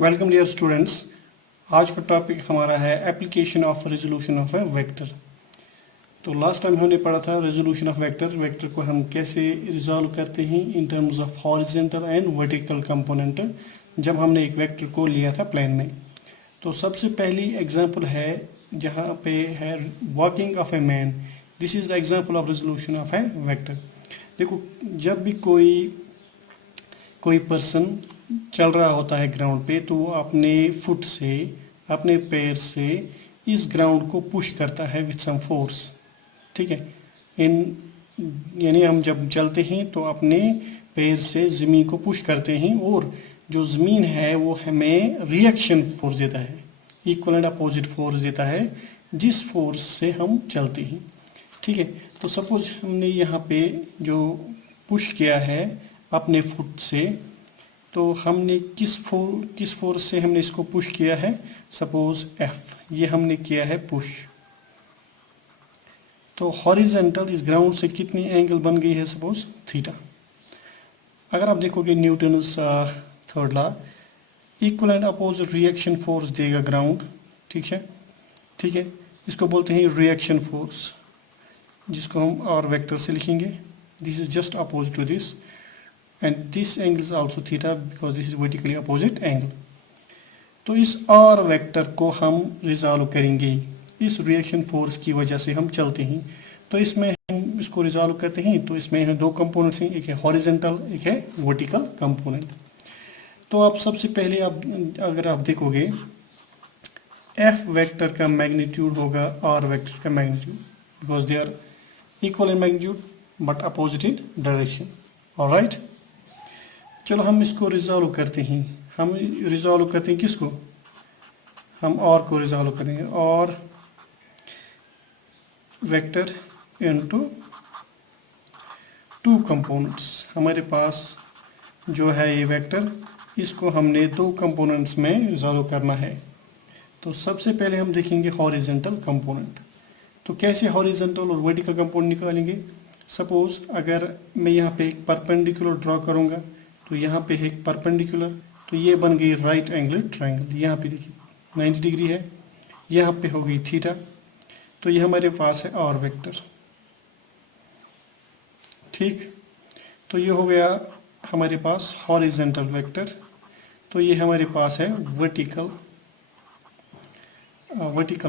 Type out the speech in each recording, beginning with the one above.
Welcome dear students. आज का topic हमारा है application of resolution of A vector. तो लास्ट टाइम हमने पढ़ा था रेजोल्यूशन ऑफ वेक्टर। वेक्टर को हम कैसे रिजॉल्व करते हैं इन terms of horizontal and vertical component, जब हमने एक वेक्टर को लिया था प्लेन में। तो सबसे पहली एग्जांपल है जहाँ पे है walking of a man. This is the example of resolution of A vector. देखो, जब भी कोई पर्सन चल रहा होता है ग्राउंड पे, तो वो अपने फुट से, अपने पैर से इस ग्राउंड को पुश करता है विथ सम फोर्स। ठीक है, यानी हम जब चलते हैं तो अपने पैर से ज़मीन को पुश करते हैं, और जो ज़मीन है वो हमें रिएक्शन फोर्स देता है, इक्वल एंड अपोजिट फोर्स देता है, जिस फोर्स से हम चलते हैं। ठीक है, तो सपोज हमने यहाँ पे जो पुश किया है अपने फुट से, तो हमने किस फोर्स से हमने इसको पुश किया है। सपोज एफ, ये हमने किया है पुश। तो हॉरिजॉन्टल इस ग्राउंड से कितनी एंगल बन गई है, सपोज थीटा। अगर आप देखोगे Newton's third law, equal and opposite reaction force देगा ग्राउंड। ठीक है, इसको बोलते हैं रिएक्शन फोर्स, जिसको हम आर वेक्टर से लिखेंगे। This is just opposite to this, and this angle is also theta because this is vertically opposite angle। तो इस r वेक्टर को हम रिजॉल्व करेंगे, इस रिएक्शन फोर्स की वजह से हम चलते हैं। तो इसमें हम इसको रिजॉल्व करते हैं, तो इसमें है दो कंपोनेंट्स हैं, एक है हॉरिजॉन्टल, एक है वर्टिकल कंपोनेंट। तो आप सबसे पहले अगर आप देखोगे f वेक्टर का मैग्नीट्यूड होगा r वेक्टर का magnitude, because they are equal in magnitude but opposite in direction. Alright, चलो हम इसको रिजॉल्व करते हैं। हम रिजॉल्व करते हैं किसको, हम और को रिजॉल्व करेंगे, और वेक्टर इनटू टू कंपोनेंट्स। हमारे पास जो है ये वेक्टर, इसको हमने दो कंपोनेंट्स में रिजॉल्व करना है। तो सबसे पहले हम देखेंगे हॉरिजॉन्टल कंपोनेंट। तो कैसे हॉरिजॉन्टल और वर्टिकल कंपोनेंट निकालेंगे। सपोज अगर मैं यहाँ पे एक परपेंडिकुलर ड्रॉ करूँगा, तो यहाँ पे है एक परपेंडिकुलर, तो ये बन गई राइट एंगल ट्रायंगल। यहाँ पे देखिए 90 डिग्री है, यहाँ पे हो गई थीटा। तो ये हमारे पास है आर वेक्टर। ठीक, तो ये हो गया हमारे पास हॉरिजॉन्टल वेक्टर। तो ये हमारे पास है vertical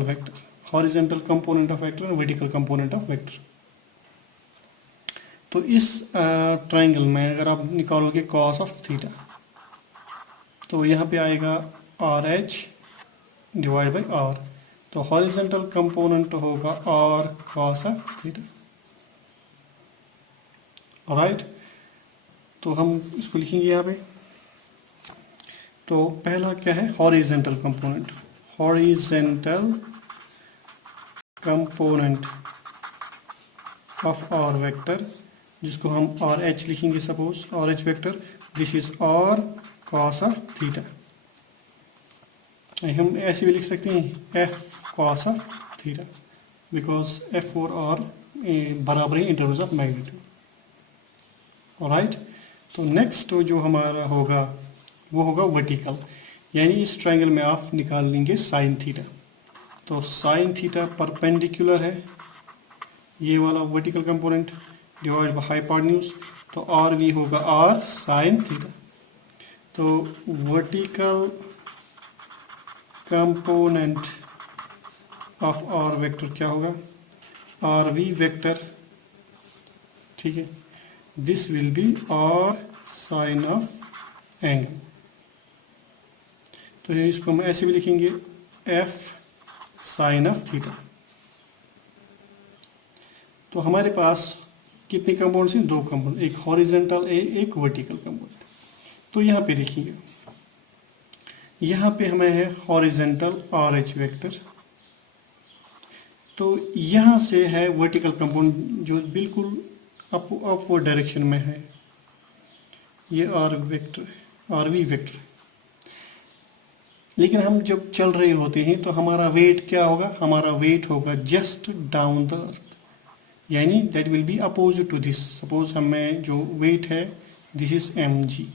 vector, horizontal component of vector और वर्टिकल कंपोनेंट ऑफ वेक्टर। तो इस ट्रायंगल में अगर आप निकालोगे कॉस ऑफ थीटा, तो यहाँ पे आएगा R H divide by R. तो हॉरिजॉन्टल कंपोनेंट होगा R cos of theta. Alright, तो हम इसको लिखेंगे यहाँ पे। तो पहला क्या है, horizontal component. Horizontal component of R vector, जिसको हम आर एच लिखेंगे। Suppose R H vector, this is R cos of theta. हम ऐसे भी लिख सकते हैं F cos of theta, because F और आर बराबर है in terms of magnitude. Alright, तो नेक्स्ट जो हमारा होगा वो होगा वर्टिकल, यानी इस ट्रायंगल में आप निकाल लेंगे साइन थीटा। तो साइन थीटा परपेंडिकुलर है, ये वाला vertical component divide by hypotenuse. तो आर वी होगा आर साइन थीटा। तो vertical component of R vector क्या होगा, आर वी वेक्टर। ठीक है, this will be R sine of angle. तो इसको हम ऐसे भी लिखेंगे एफ साइन ऑफ थीटा। तो हमारे पास कितने कंपाउंड्स हैं, दो कंपाउंड, एक हॉरिजॉन्टल एक वर्टिकल कंपाउंड। तो यहाँ पे देखिए, यहाँ पे हमें है हॉरिजॉन्टल आर एच वेक्टर। तो यहाँ से है वर्टिकल कंपाउंड जो बिल्कुल अपवर्ड डायरेक्शन में है, ये R vector, R V vector. लेकिन हम जब चल रहे होते हैं तो हमारा वेट क्या होगा, हमारा वेट होगा जस्ट डाउन द अर्थ, यानी that will be opposite to this. Suppose हमें जो वेट है, दिस इज एम जी,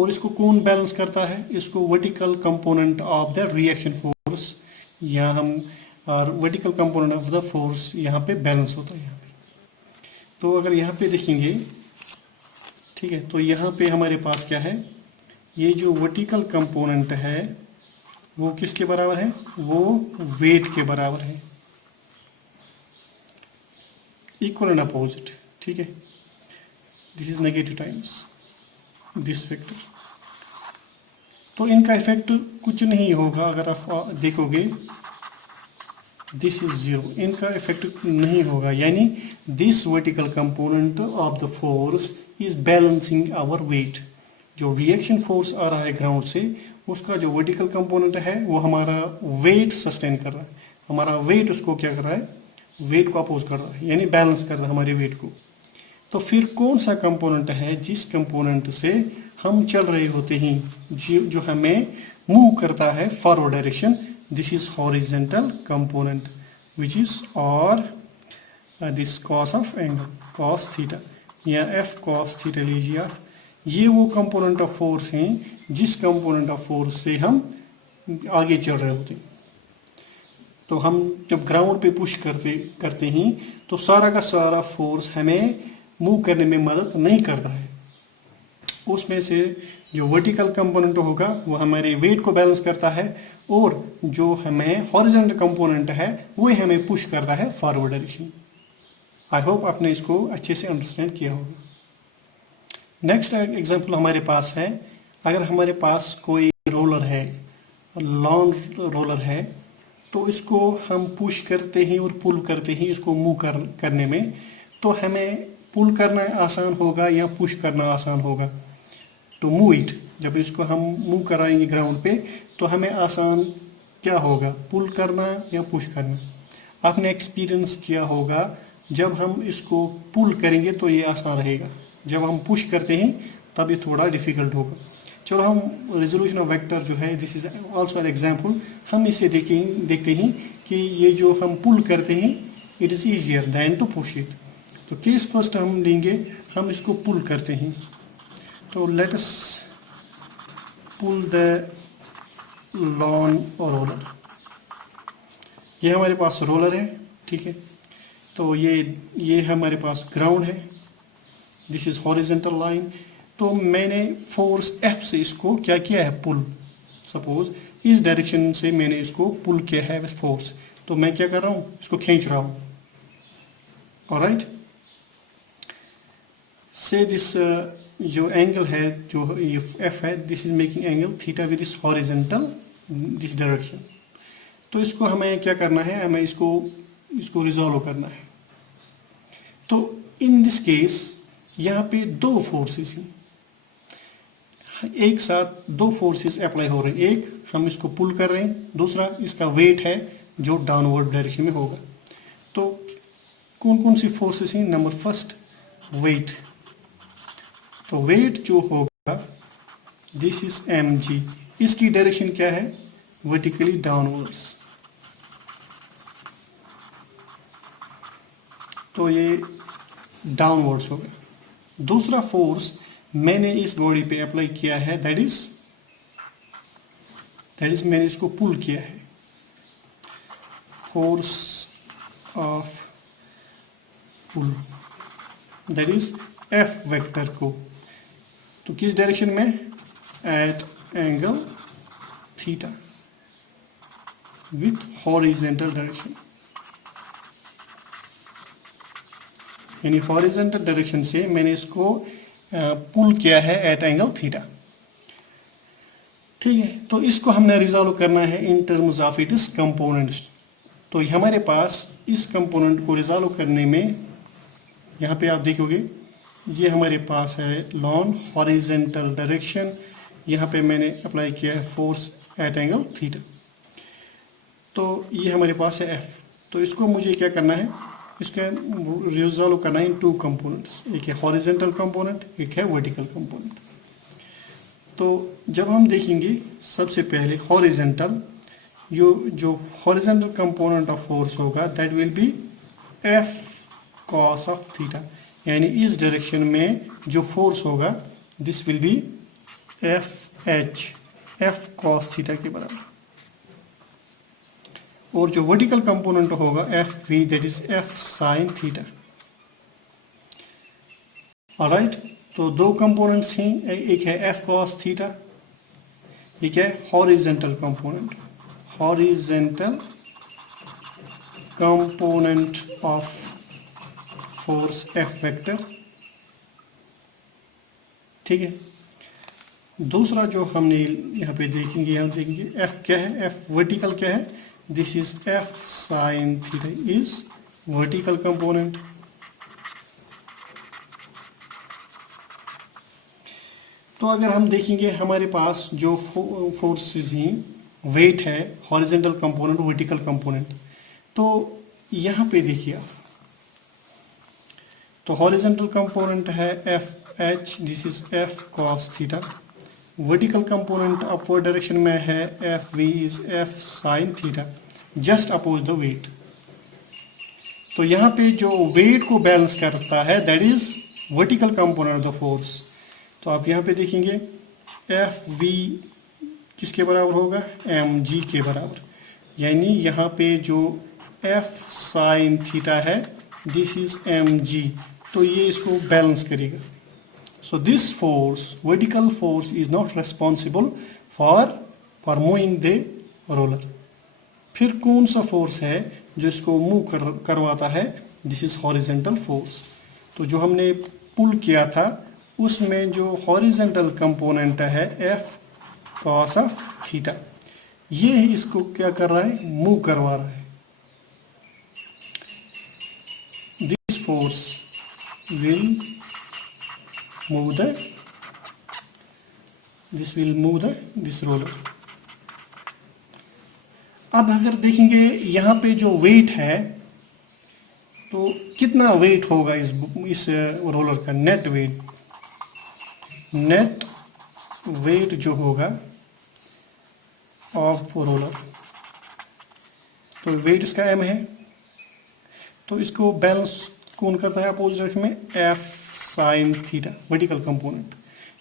और इसको कौन बैलेंस करता है? इसको vertical component of the reaction force, या हम vertical component of the force यहाँ पे बैलेंस होता है यहाँ पे। तो अगर यहाँ पे देखेंगे, ठीक है, तो यहाँ पे हमारे पास क्या है, ये जो वर्टिकल कंपोनेंट है वो किसके बराबर है? वो वेट के बराबर है, इक्वल एंड अपोजिट, ठीक है। This is negative times this vector. तो इनका इफेक्ट कुछ नहीं होगा, अगर आप देखोगे दिस इज जीरो, इनका इफेक्ट नहीं होगा, यानी this vertical component of the force is balancing our weight. जो रिएक्शन फोर्स आ रहा है ग्राउंड से, उसका जो वर्टिकल कंपोनेंट है वो हमारा वेट सस्टेन कर रहा है, हमारा वेट उसको क्या कर रहा है? वेट को अपोज कर रहा है, यानी बैलेंस कर रहा है हमारे वेट को। तो फिर कौन सा कंपोनेंट है जिस कंपोनेंट से हम चल रहे होते हैं, जो हमें मूव करता है forward direction? This is horizontal component which is और this cos of angle cos theta, या एफ कॉस थीटा लीजिए आप। ये वो कंपोनेंट ऑफ फोर्स हैं जिस कंपोनेंट ऑफ फोर्स से हम आगे चल रहे होते हैं। तो हम जब ग्राउंड पे पुश करते हैं तो सारा का सारा फोर्स हमें मूव करने में मदद नहीं करता है। उसमें से जो वर्टिकल कंपोनेंट होगा वो हमारे वेट को बैलेंस करता है, और जो हमें हॉरिजॉन्टल कंपोनेंट है वो हमें पुश कर रहा है फॉरवर्ड डायरेक्शन। आई होप आपने इसको अच्छे से अंडरस्टैंड किया होगा। नेक्स्ट एग्जांपल हमारे पास है, अगर हमारे पास कोई रोलर है, लॉन रोलर है, तो इसको हम पुश करते हैं और पुल करते हैं इसको मूव करने में, तो हमें पुल करना आसान होगा या पुश करना आसान होगा? तो मूव इट, जब इसको हम मूव कराएंगे ग्राउंड पे तो हमें आसान क्या होगा, पुल करना या पुश करना? आपने एक्सपीरियंस किया होगा, जब हम इसको पुल करेंगे तो ये आसान रहेगा, जब हम पुश करते हैं तब ये थोड़ा डिफिकल्ट होगा। चलो हम रेजोल्यूशन ऑफ वेक्टर जो है, this is also an example, हम इसे देखते हैं कि ये जो हम पुल करते हैं it is easier than to push it. तो केस फर्स्ट हम लेंगे, हम इसको पुल करते हैं, तो let us pull the lawn और रोलर। ये हमारे पास रोलर है, ठीक है, तो ये हमारे पास ग्राउंड है, दिस इज हॉरिजेंटल लाइन। तो मैंने फोर्स एफ से इसको क्या किया है, पुल। सपोज इस डायरेक्शन से मैंने इसको पुल किया है विथ फोर्स, तो मैं क्या कर रहा हूँ, इसको खींच रहा हूँ। ऑलराइट, से दिस जो एंगल है, जो ये एफ है, this is making angle theta with this horizontal this direction. तो इसको हमें क्या करना है, हमें इसको रिजॉल्व करना है। तो इन दिस केस यहाँ पे दो फोर्सेस हैं, एक साथ दो फोर्सेस अप्लाई हो रहे हैं। एक हम इसको पुल कर रहे हैं, दूसरा इसका वेट है जो डाउनवर्ड डायरेक्शन में होगा। तो कौन कौन सी फोर्सेस हैं? Number first weight. तो वेट जो होगा दिस इज mg, इसकी डायरेक्शन क्या है, वर्टिकली डाउनवर्ड्स। तो ये डाउनवर्ड्स हो गया। दूसरा फोर्स मैंने इस बॉडी पे अप्लाई किया है, दैट इज मैंने इसको पुल किया है, force of pull, that is F vector को। तो किस डायरेक्शन में, at angle theta with horizontal direction, यानी हॉरिजेंटल डायरेक्शन से मैंने इसको पुल किया है एट एंगल थीटा। ठीक है, तो इसको हमने रिजॉल्व करना है in terms of it is components. तो हमारे पास इस कंपोनेंट को रिजॉल्व करने में, यहाँ पे आप देखोगे ये हमारे पास है लॉन हॉरिजेंटल डायरेक्शन, यहाँ पे मैंने अप्लाई किया है फोर्स एट एंगल थीटा। तो ये हमारे पास है एफ। तो इसको मुझे क्या करना है, इसका रिजॉल्व करना है इन टू कंपोनेंट्स, एक है हॉरिजेंटल कंपोनेंट, एक है वर्टिकल कंपोनेंट। तो जब हम देखेंगे सबसे पहले हॉरिजेंटल, जो हॉरिजेंटल कंपोनेंट ऑफ फोर्स होगा that will be F cos of theta, यानी इस डायरेक्शन में जो फोर्स होगा this will be F H F cos theta के बराबर, और जो वर्टिकल कंपोनेंट होगा F V that is F sine theta. Alright, तो दो कंपोनेंट्स हैं, एक है एफ कॉस थीटा, एक है horizontal component, horizontal component of force F vector. ठीक है, दूसरा जो हमने यहाँ पे देखेंगे, यहाँ देखेंगे एफ क्या है, एफ वर्टिकल क्या है, this is F sine theta is vertical component. तो अगर हम देखेंगे हमारे पास जो फोर्सेस हैं, वेट है, हॉरिजेंटल कंपोनेंट, वर्टिकल कंपोनेंट, तो यहाँ पे देखिए आप, तो हॉरिजेंटल कंपोनेंट है F H, this is F cos theta, vertical component upward direction में है F V is F sine theta, just oppose the weight. तो यहाँ पे जो वेट को बैलेंस करता है that is vertical component of the force. तो आप यहाँ पे देखेंगे एफ वी किसके बराबर होगा, एम जी के बराबर, यानी यहाँ पे जो एफ साइन थीटा है दिस इज एम जी, तो ये इसको बैलेंस करेगा। So this force, vertical force is not responsible for moving the roller. फिर कौन सा फोर्स है जो इसको मूव करवाता है, दिस इज हॉरिजेंटल फोर्स। तो जो हमने पुल किया था उसमें जो हॉरिजेंटल कंपोनेंट है एफ कॉस ऑफ थीटा, ये इसको क्या कर रहा है, मूव करवा रहा है। This force will move this roller. अब अगर देखेंगे यहाँ पे जो वेट है, तो कितना वेट होगा इस रोलर का, नेट वेट जो होगा ऑफ रोलर, तो वेट इसका m है, तो इसको बैलेंस कौन करता है अपोजिट डायरेक्शन में, F sine theta, vertical component,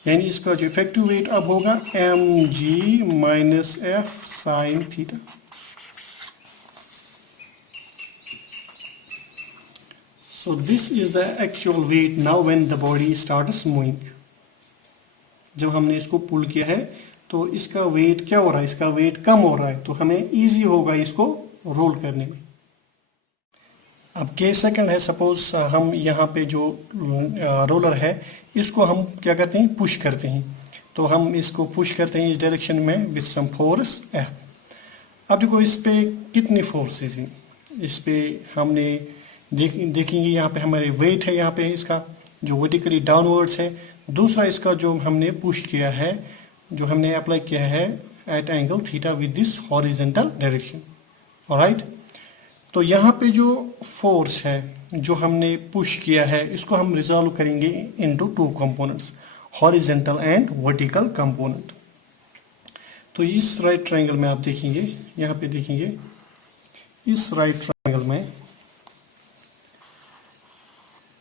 यानी इसका जो इफेक्टिव वेट अब होगा M G minus F sine theta. So this is the actual weight now when the body starts moving। जब हमने इसको पुल किया है तो इसका वेट क्या हो रहा है, इसका वेट कम हो रहा है, तो हमें इजी होगा इसको रोल करने में। अब केस सेकंड है, सपोज हम यहाँ पे जो रोलर है इसको हम क्या करते हैं, पुश करते हैं, तो हम इसको पुश करते हैं इस डायरेक्शन में विथ सम फोर्स एफ। अब देखो इस पे कितनी फोर्सेस हैं, इस पे हमने देखेंगे यहाँ पे हमारे वेट है, यहाँ पे इसका जो वर्टिकली डाउनवर्ड्स है, दूसरा इसका जो हमने पुश किया है, जो हमने अप्लाई किया है at angle theta with this horizontal direction. Alright, तो यहाँ पे जो फोर्स है जो हमने पुश किया है इसको हम रिजॉल्व करेंगे into two components, horizontal and vertical component. तो इस राइट ट्रायंगल में आप देखेंगे, यहाँ पे देखेंगे इस राइट ट्रायंगल में,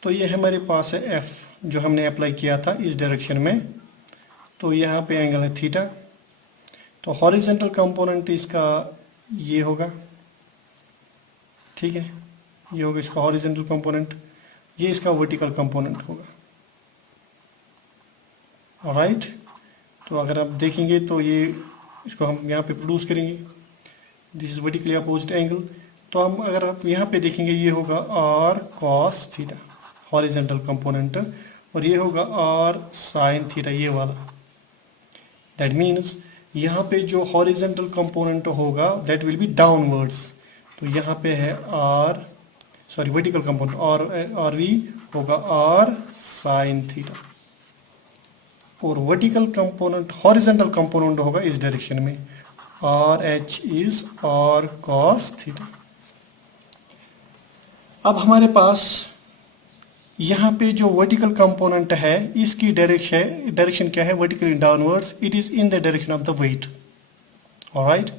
तो ये हमारे पास है एफ जो हमने अप्लाई किया था इस डायरेक्शन में, तो यहाँ पे एंगल है थीटा, तो हॉरिजेंटल कंपोनेंट इसका ये होगा, ठीक है, ये होगा इसका हॉरिजेंटल कंपोनेंट, ये इसका वर्टिकल कंपोनेंट होगा। ऑलराइट, तो अगर आप देखेंगे तो ये इसको हम यहाँ पे प्रोड्यूस करेंगे, this is vertically opposite angle, तो हम अगर आप यहाँ पे देखेंगे ये होगा R cos theta horizontal component, और ये होगा आर साइन थीटा ये वाला। दैट मीन्स यहाँ पे जो हॉरिजेंटल कंपोनेंट होगा दैट विल बी डाउनवर्ड्स, तो यहाँ पे है वर्टिकल कंपोनेंट आर वी होगा आर साइन थीटा, और वर्टिकल कंपोनेंट हॉरिजेंटल कंपोनेंट होगा इस डायरेक्शन में, R H is R cos theta. अब हमारे पास यहाँ पे जो वर्टिकल कंपोनेंट है इसकी डायरेक्शन क्या है, vertically downwards, it is in the direction of the weight. Alright,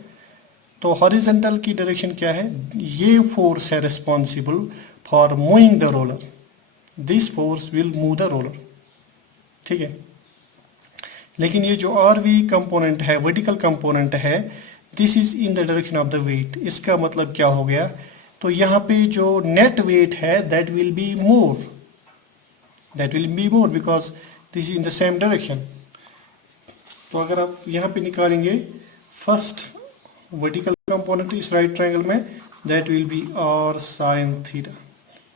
तो हॉरिजेंटल की डायरेक्शन क्या है, ये फोर्स है responsible for moving the roller, this force will move the roller. ठीक है, लेकिन ये जो आर वी कंपोनेंट है, वर्टिकल कंपोनेंट है, this is in the direction of the weight. इसका मतलब क्या हो गया, तो यहाँ पे जो नेट वेट है that will be more, because this is in the same direction. तो अगर आप यहाँ पे निकालेंगे फर्स्ट वर्टिकल कंपोनेंट इस राइट ट्रायंगल में, that will be R sine theta,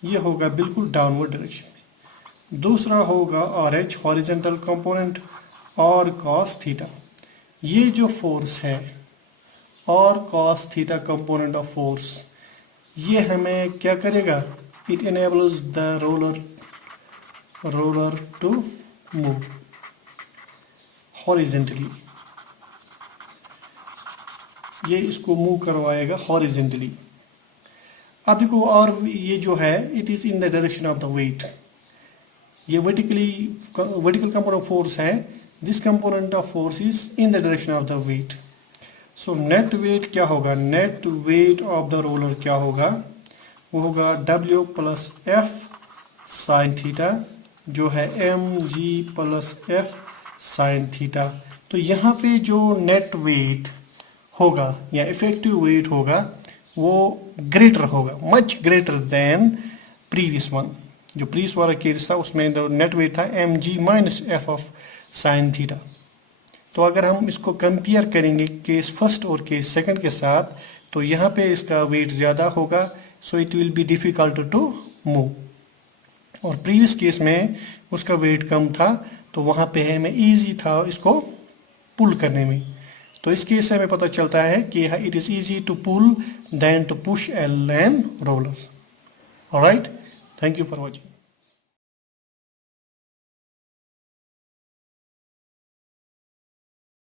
ये होगा बिल्कुल डाउनवर्ड डायरेक्शन में। दूसरा होगा आर एच हॉरिजेंटल कंपोनेंट और कॉस थीटा। ये जो फोर्स है और cos theta component of force, ये हमें क्या करेगा, it enables the roller to move horizontally, ये इसको मूव करवाएगा हॉरिजेंटली। अब देखो, और ये जो है it is in the direction of the weight, ये वर्टिकल कंपोनेंट ऑफ फोर्स है, this component of force is in the direction of the weight. So net weight क्या होगा, net weight of the roller क्या होगा, वो होगा W plus F sine theta, जो है mg plus F sine theta. तो यहाँ पे जो नेट वेट होगा या इफेक्टिव वेट होगा वो ग्रेटर होगा, much greater than previous one. जो प्रीवियस वाला केस था उसमें नेट वेट था mg minus F of sine theta. तो अगर हम इसको कंपेयर करेंगे केस फर्स्ट और केस सेकंड के साथ, तो यहाँ पे इसका वेट ज़्यादा होगा, so it will be difficult to move. और प्रीवियस केस में उसका वेट कम था, तो वहाँ पे हमें ईजी था इसको पुल करने में। तो इस केस से हमें पता चलता है कि it is easy to pull than to push lawn roller. Alright, thank you for watching.